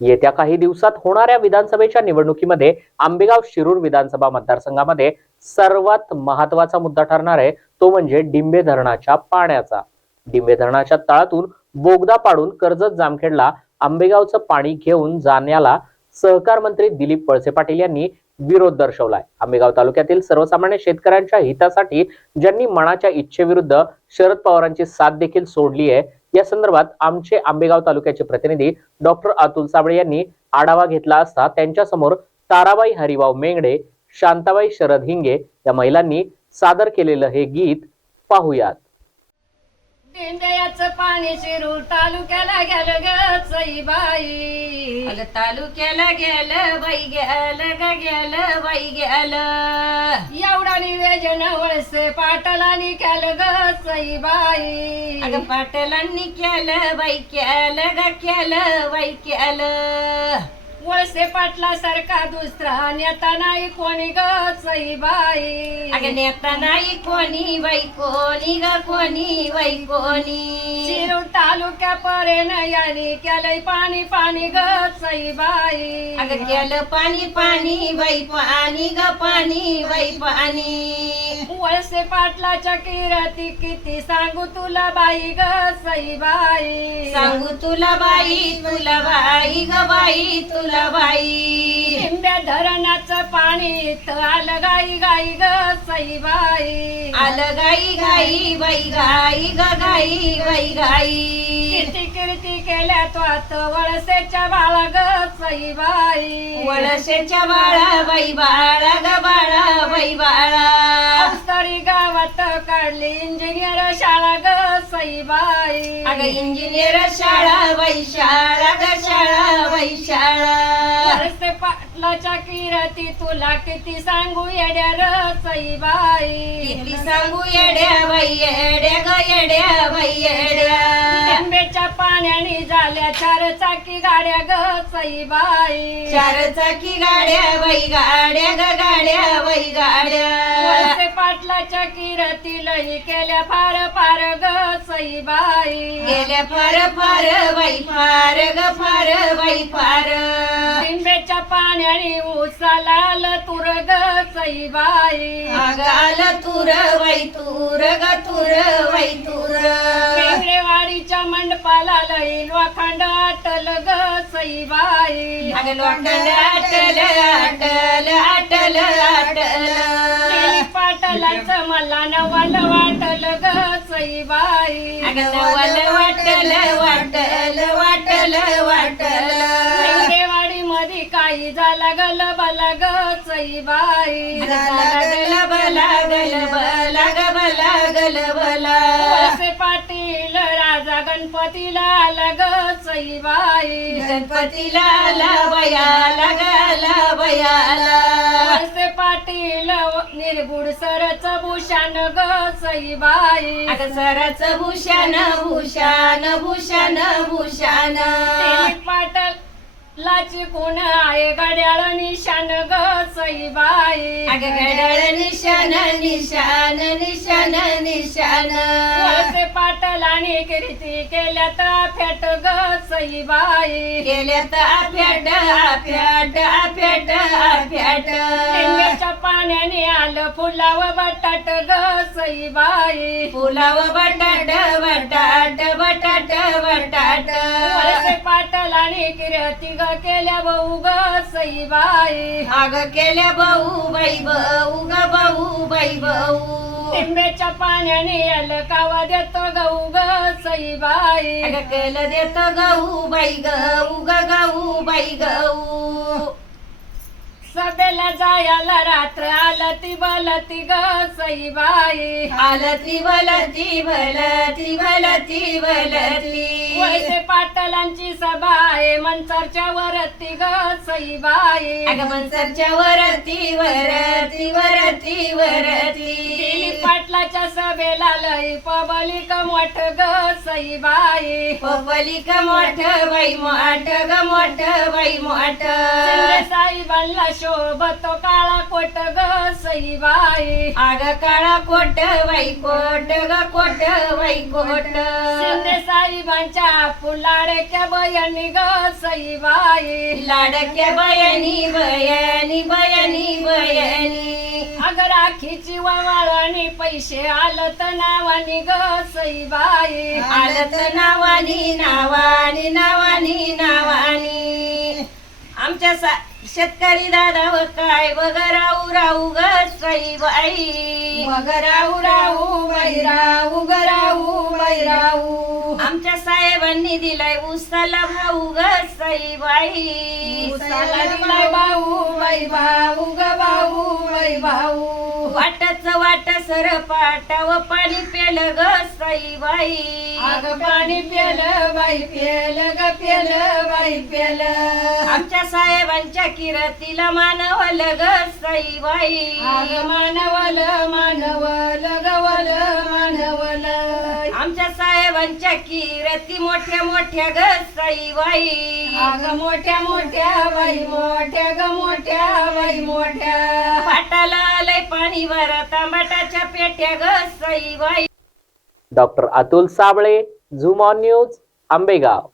येत्या काही दिवसात होणाऱ्या विधानसभेच्या निवडणुकीमध्ये आंबेगाव शिरूर विधानसभा मतदारसंघामध्ये सर्वात महत्त्वाचा मुद्दा ठरणार आहे तो म्हणजे डिंबे धरणाच्या पाण्याचा. डिंबे धरणाच्या तळातून बोगदा पाडून कर्जत जामखेडला आंबेगावचं पाणी घेऊन जाण्याला सहकार मंत्री दिलीप वळसे पाटील यांनी विरोध दर्शवलाय. आंबेगाव तालुक्यातील सर्वसामान्य शेतकऱ्यांच्या हितासाठी ज्यांनी मनाच्या इच्छेविरुद्ध शरद पवारांची साथ देखील सोडली आहे या संदर्भात आमचे आंबेगाव तालुक्याचे प्रतिनिधी डॉक्टर अतुल साबळे यांनी आढावा घेतला असता त्यांच्यासमोर ताराबाई हरिभाव मेंगडे शांताबाई शरद हिंगे या महिलांनी सादर केलेलं हे गीत पाहूयात. दिंड्याचं पाणी शिरूर तालुक्याला गेलं ग बाई तालुक्याला गेलं बाई गेलं ग गेलं बाई गेलं. एवढा निवेदन वळसे पाटलानी केलं ग बाई अग पाटलांनी केलं बाई केलं ग केलं बाई केलं. वळसे पाटला सारखा दुसरा नेता नाही कोणी ग बाई? अग नेता नाही कोणी बाई कोणी ग कोणी बाई कोणी? शिरूर तालुक्या परेन यांनी केलंय पाणी पाणी ग बाई. अग केलं पाणी पाणी बाई पाणी ग पाणी बाई पाणी. वळसे पाटलाच्या किराती किती? सांगू तुला बाई ग बाई सांगू तुला बाई तुला बाई ग बाई तुला बाई. लिंब्या धरणाचं पाणी इथं आलं गाई गाई ग बाई आलं गाई गाई बाई गाई ग गाई बाई गाई. किती किर्ती केल्या तो आता वळसेच्या बाळा ग बाई वळसेच्या बाळा बाई बाळा ग बाळा बाई बाळा. काढली इंजिनियर शाळा ग बाई अग इंजिनियर शाळा बाई शाळा ग शाळा बाई शाळा वळसे पाटलाच्या किराती तुला किती सांगू येड्या र बाई किती सांगू येड्या बाई येड्या ग येड्या बाई येड्या. लिंबेच्या पाण्याने झाल्या चार चाकी गाड्या ग बाई चार चाकी गाड्या बाई गाड्या ग गाड्या पाटलाच्या किरतीलही केल्या फार फार ग बाई गेल्या फार फार बाई फार ग फार बाई फार. लिंबेच्या पाण्याने उसाला आलं तुर ग बाई अग आलं तुर बाई तुर ग तुर बाई तुर. वेगळेवाडीच्या मंडपाला लई लोखंड आटल ग बाई अग लोखंड आटल आटल आटल आटल. दिली पाटलाचं मला नवल वाटल ग बाई नवल वाटल वाटल वाटल वाटल. मध्ये काही झाला गल बला ग बाई लागल बला गल बला. ग बला गल बला पाटील राजा गणपतीला आला ग बाई गणपतीला आला बयाला गाला बयाला वळसे पाटील निर्गुड सरच भूषण ग बाई अग सराच भूषण भूषण भूषण भूषण. पाटल लाची कोण आहे? गड्याळ निशान ग बाई अग गडळ निशान निशान निशान निशान वळसे पाटल आणि कीर्ती केल्या तर फेट ग बाई गेल्यात आफ्याट आफ्याट आफ्याट आफ्याट लिंबाच्या पाण्याने आलं फुलाव बटाट ग बाई फुलाव बटाट बटाट बटाट बटाट. आणि कीर्ती ग केल्या भाऊ ग बाई अग केल्या भाऊ बाई भाऊ ग भाऊ बाई भाऊ. लिंबेच्या पाण्याने आलं कावा देतो गहू ग बाई अग केलं देत गहू बाई गहू ग गहू बाई गहू. सभेला जायला रात्र आलं ती बलती ग बाई आलती बलती बलती बलती बलती. पाटलांची सभा आहे मनसरच्या वरती ग बाई. अग मनसरच्या वरती वरती वरती वरती. पाटलाच्या सभेला लई पबलिक मोठ ग सईबाई पब्लिक मोठ बाई मोठ ग मोठ बाई मोठ. शिंदे साहेबांना शोभतो काळा कोट ग सईबाई आग काळा कोट बाई कोट ग कोट बाई कोट. शिंदे साहेबांच्या फुलाड्याच्या बयानी ग सईबाई. लाडक्या बयानी बयानी बयानी बयानी. अग राखीची वावाळणी पैसे आलत नावानी ग सईबाई. आलत नावानी नावानी नावानी नावानी. आमच्या सा शेतकरी दादा व काय बघ राऊ राऊ ग बाई. मग राऊ राऊ बाई राऊ ग राऊ बाई राऊ आमच्या साहेबांनी दिलाय उसाला भाऊ ग बाई. उसाला दिलाय भाऊ बाई भाऊ ग भाऊ बाई भाऊ. वाटच वाट सर पाटाव पाणी पेल ग बाई अग पाणी पेल बाई पेल ग पेल बाई पेल आमच्या साहेबांच्या किरतीला मानवल ग बाई. अग मानवल मानवल गवल मानवल. आमच्या साहेबांच्या किरती मोठ्या मोठ्या ग बाई. अग मोठ्या मोठ्या बाई मोठ्या ग मोठ्या बाई मोठ्या. पाटाला आलंय पाणी भर तांबटाच्या पेट्या ग बाई. Doctor Atul Sabale zoom on news Ambegaon.